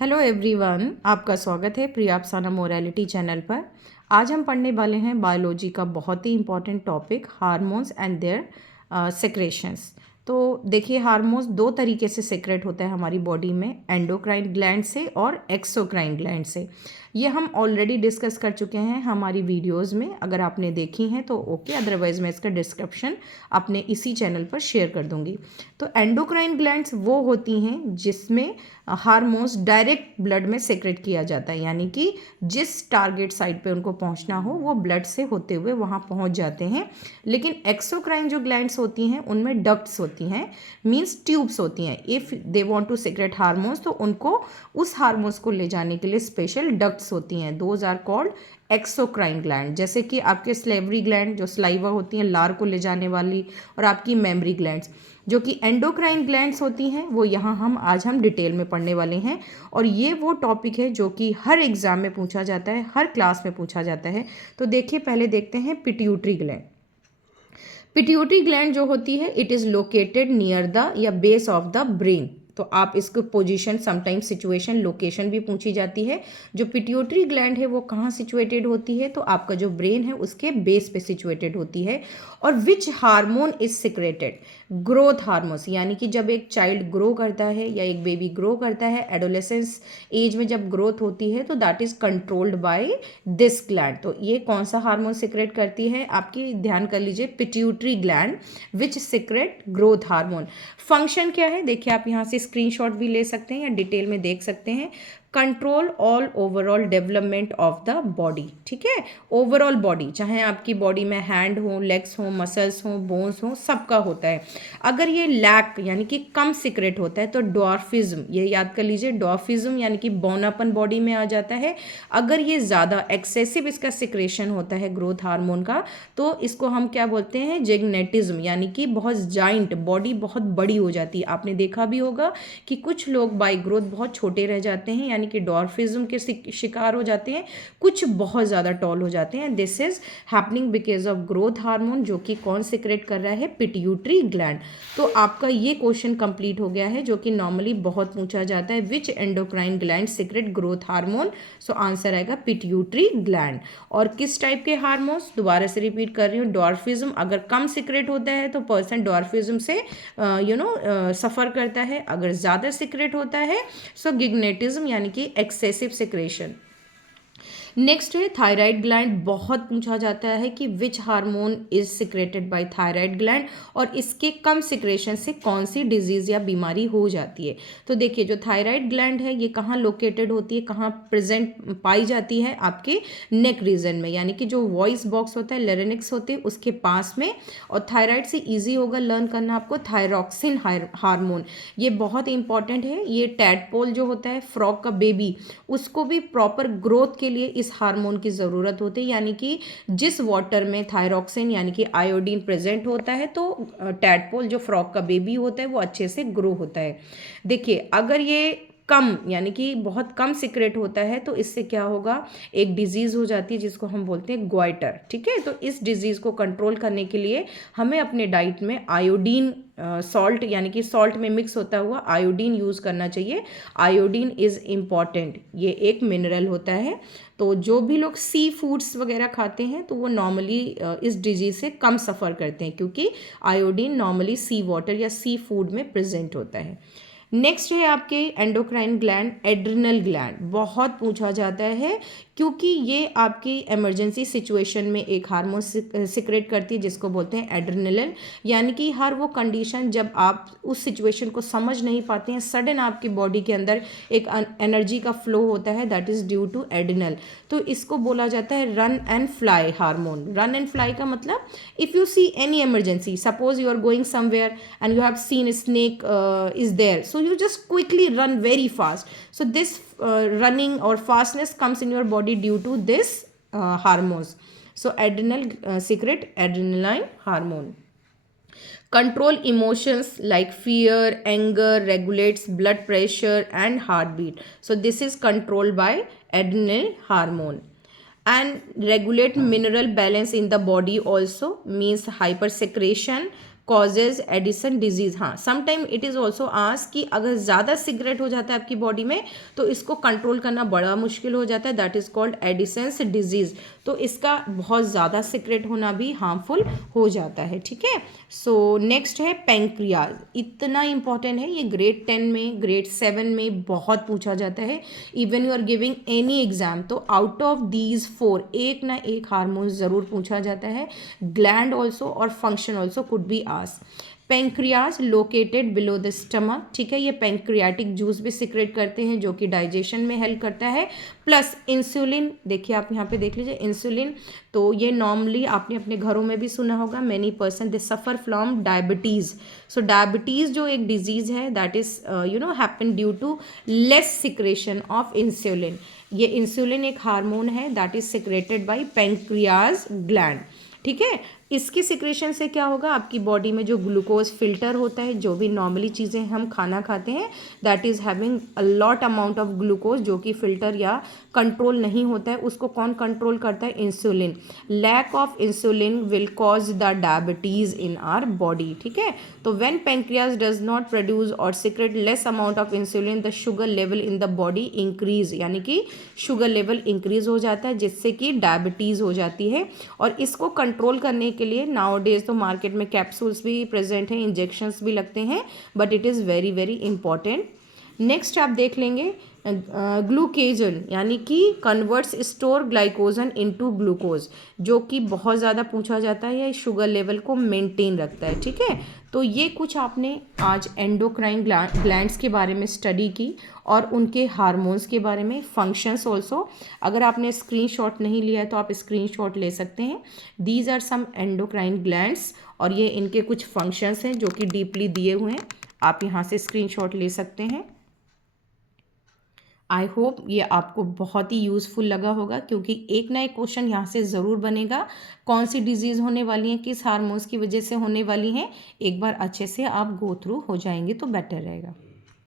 Hello everyone, आपका स्वागत है प्रिया अफसाना मोरालिटी चैनल पर। आज हम पढ़ने वाले हैं बायोलॉजी का बहुत ही important topic hormones and their secretions. तो देखिए, हार्मोन्स दो तरीके से सेक्रेट होता है हमारी बॉडी में, एंडोक्राइन ग्लैंड से और एक्सोक्राइन ग्लैंड से। ये हम ऑलरेडी डिस्कस कर चुके हैं हमारी वीडियोस में। अगर आपने देखी हैं तो ओके, अदरवाइज़ मैं इसका डिस्क्रिप्शन अपने इसी चैनल पर शेयर कर दूंगी। तो एंडोक्राइन ग्लैंड्स वो होती हैं जिसमें हार्मोन्स डायरेक्ट ब्लड में सेक्रेट किया जाता है, यानी कि जिस टारगेट साइट पे उनको पहुंचना हो वो ब्लड से होते हुए वहां पहुंच जाते हैं। लेकिन एक्सोक्राइन जो ग्लैंड्स होती हैं उनमें डक्ट्स होती हैं, मींस ट्यूब्स होती हैं। If they want to secrete hormones तो उनको उस हार्मोन्स को ले जाने के लिए स्पेशल डक्ट्स होती हैं। Those are called exocrine gland. जैसे कि आपके स्लेवरी ग्लैंड जो स्लाइवा होती हैं लार को ले जाने वाली, और आपकी मेमरी ग्लैंड्स जो कि एंडोक्राइन ग्लैंड्स होती हैं, वो यहाँ हम डिटेल में पढ़ने वाले हैं। और ये वो टॉपिक है जो कि हर एग्जाम में पूछा जाता है, हर क्लास में पूछा जाता है। तो देखिए, पहले देखते हैं पिट्यूटरी ग्लैंड। पिट्यूटरी ग्लैंड जो होती है, it is located near the या बेस ऑफ द ब्रेन। तो आप इसको पोजीशन, समटाइम्स सिचुएशन, लोकेशन भी पूछी जाती है। जो पिट्यूटरी ग्लैंड है वो कहाँ सिचुएटेड होती है, तो आपका जो ब्रेन है उसके बेस पे सिचुएटेड होती है। और which hormone is secreted? Growth hormones, यानी कि जब एक चाइल्ड ग्रो करता है या एक बेबी ग्रो करता है, एडोलेसेंस एज में जब ग्रोथ होती है, तो that is controlled by this gland. तो ये कौन सा हार्मोन सिक्रेट करती है? आपकी ध्यान कर लीजिए, pituitary gland which secrete growth hormone. Function क्या है? देखिए, आप यहाँ से स्क्रीनशॉट भी ले सकते हैं या डिटेल में देख सकते हैं। Control all overall development of the body. ठीक है, ओवरऑल बॉडी, चाहे आपकी बॉडी में हैंड हो, लेग्स हो, मसल्स हो, बोन्स हो, सबका होता है। अगर ये लैक यानी कि कम सिक्रेट होता है तो डॉर्फिज्म, ये याद कर लीजिए, डॉर्फिज्म यानी कि बौनापन बॉडी में आ जाता है। अगर ये ज़्यादा एक्सेसिव इसका सिक्रेशन होता है ग्रोथ हार्मोन का, तो इसको हम क्या बोलते हैं? जिग्नेटिज्म, यानी कि बहुत जाइंट बॉडी, बहुत बड़ी हो जाती है। आपने देखा भी होगा कि कुछ लोग बाय ग्रोथ बहुत छोटे रह जाते हैं, यानी कि डॉर्फिज्म के शिकार हो जाते हैं। कुछ बहुत ज़्यादा टॉल हो जाते हैं। This is happening because of growth hormone, जो कि कौन सिक्रेट कर रहा है? Pituitary gland. तो आपका ये क्वेश्चन कंप्लीट हो गया है, जो कि नॉर्मली बहुत पूछा जाता है, which endocrine gland secrete growth hormone. So answer आएगा पिट्यूटरी ग्लैंड। और किस टाइप के हार्मोन्स? दोबारा से रिपीट कर रही हूँ, डॉर्फिज्म अगर कम सिक्रेट होता है तो पर्सन डॉर्फिज्म से सफ़र करता है। अगर ज़्यादा सिक्रेट होता है सो गिग्नेटिज्म, यानी कि एक्सेसिव सिक्रेशन। नेक्स्ट है थायराइड ग्लैंड। बहुत पूछा जाता है कि which hormone is secreted by thyroid gland, और इसके कम सिक्रेशन से कौन सी डिजीज या बीमारी हो जाती है। तो देखिए, जो थायराइड ग्लैंड है ये कहाँ लोकेटेड होती है, कहाँ प्रेजेंट पाई जाती है? आपके नेक रीजन में, यानी कि जो वॉइस बॉक्स होता है, लेरेनिक्स होते हैं, उसके पास में। और थायराइड से ईजी होगा लर्न करना आपको, थायरॉक्सिन हार्मोन, ये बहुत इंपॉर्टेंट है। ये टैडपोल जो होता है, फ्रॉग का बेबी, उसको भी प्रॉपर ग्रोथ के लिए इस हार्मोन की ज़रूरत होती है। यानी कि जिस वाटर में थायरॉक्सिन यानी कि आयोडीन प्रेजेंट होता है, तो टैडपोल जो फ्रॉग का बेबी होता है वो अच्छे से ग्रो होता है। देखिए, अगर ये कम यानी कि बहुत कम सिक्रेट होता है तो इससे क्या होगा? एक डिजीज़ हो जाती है जिसको हम बोलते हैं ग्वाइटर। ठीक है, तो इस डिजीज़ को कंट्रोल करने के लिए हमें अपने डाइट में आयोडीन, सॉल्ट यानी कि सॉल्ट में मिक्स होता हुआ आयोडीन यूज़ करना चाहिए। आयोडीन इज़ इम्पॉर्टेंट, ये एक मिनरल होता है। तो जो भी लोग सी फूड्स वगैरह खाते हैं तो वो नॉर्मली इस डिजीज़ से कम सफ़र करते हैं, क्योंकि आयोडीन नॉर्मली सी वाटर या सी फूड में प्रेजेंट होता है। नेक्स्ट है आपके एंडोक्राइन ग्लैंड, एड्रिनल ग्लैंड। बहुत पूछा जाता है क्योंकि ये आपकी इमरजेंसी सिचुएशन में एक हार्मोन सिक्रेट करती है जिसको बोलते हैं एड्रिनलिन। यानी कि हर वो कंडीशन जब आप उस सिचुएशन को समझ नहीं पाते हैं, सडन आपकी बॉडी के अंदर एक एनर्जी का फ्लो होता है, that is due to adrenal. तो इसको बोला जाता है run and fly hormone. Run and fly का मतलब, if you see any emergency, suppose you are going somewhere and you have seen a snake is there, so you just quickly run very fast. So this running or fastness comes in your body due to this hormones. So adrenal secret adrenaline hormone. Control emotions like fear, anger, regulates blood pressure and heartbeat. So this is controlled by adrenal hormone. And regulate mineral balance in the body also, means hypersecretion causes Addison disease. हाँ, sometime it is also ask कि अगर ज़्यादा cigarette हो जाता है आपकी body में तो इसको कंट्रोल करना बड़ा मुश्किल हो जाता है, that is called Edison's disease. तो इसका बहुत ज़्यादा सिगरेट होना भी हार्मफुल हो जाता है, ठीक है। सो नेक्स्ट है पैंक्रियाज। इतना इंपॉर्टेंट है ये, ग्रेड 10 में, ग्रेड 7 में बहुत पूछा जाता है। Even you are giving any exam तो आउट ऑफ दीज 4 एक ना एक हार्मोन ज़रूर पूछा जाता है। ग्लैंड ऑल्सो और function also could be asked. Pancreas located below the stomach, ठीक है। ये पेंक्रियाटिक जूस भी सिक्रेट करते हैं जो कि डाइजेशन में हेल्प करता है। प्लस इंसुलिन, देखिए आप यहाँ पे देख लीजिए इंसुलिन, तो ये नॉर्मली आपने अपने घरों में भी सुना होगा, many person they suffer from diabetes. So diabetes जो एक डिजीज़ है that is happen due to less secretion of insulin. ये इंसुलिन एक हार्मोन है that is secreted by pancreas gland, ठीक है। इसकी सिक्रेशन से क्या होगा, आपकी बॉडी में जो ग्लूकोज फिल्टर होता है, जो भी नॉर्मली चीज़ें हम खाना खाते हैं that is having a lot amount of glucose जो कि फिल्टर या कंट्रोल नहीं होता है, उसको कौन कंट्रोल करता है, insulin. Lack of insulin will cause the diabetes in our body, ठीक है। तो when pancreas does not produce और secrete less amount of insulin the sugar level in the body increase, यानी कि शुगर लेवल इंक्रीज हो जाता है जिससे कि डायबिटीज़ हो जाती है। और इसको कंट्रोल करने के लिए नाउडेज तो मार्केट में कैप्सूल्स भी प्रेजेंट हैं, इंजेक्शंस भी लगते हैं, but it is very very important. Next आप देख लेंगे ग्लूकेजन, यानी कि converts store glycogen into glucose, जो कि बहुत ज़्यादा पूछा जाता है, या शुगर लेवल को मेंटेन रखता है, ठीक है। तो ये कुछ आपने आज एंडोक्राइन ग्लैंड्स के बारे में स्टडी की और उनके हार्मोन्स के बारे में, फंक्शंस ऑल्सो। अगर आपने स्क्रीनशॉट नहीं लिया है तो आप स्क्रीनशॉट ले सकते हैं। These are some endocrine glands और ये इनके कुछ फंक्शंस हैं जो कि डीपली दिए हुए हैं, आप यहाँ से स्क्रीनशॉट ले सकते हैं। आई होप ये आपको बहुत ही यूज़फुल लगा होगा, क्योंकि एक ना एक क्वेश्चन यहाँ से ज़रूर बनेगा। कौन सी डिजीज़ होने वाली है, किस हार्मोन्स की वजह से होने वाली हैं, एक बार अच्छे से आप गो थ्रू हो जाएंगे तो बेटर रहेगा।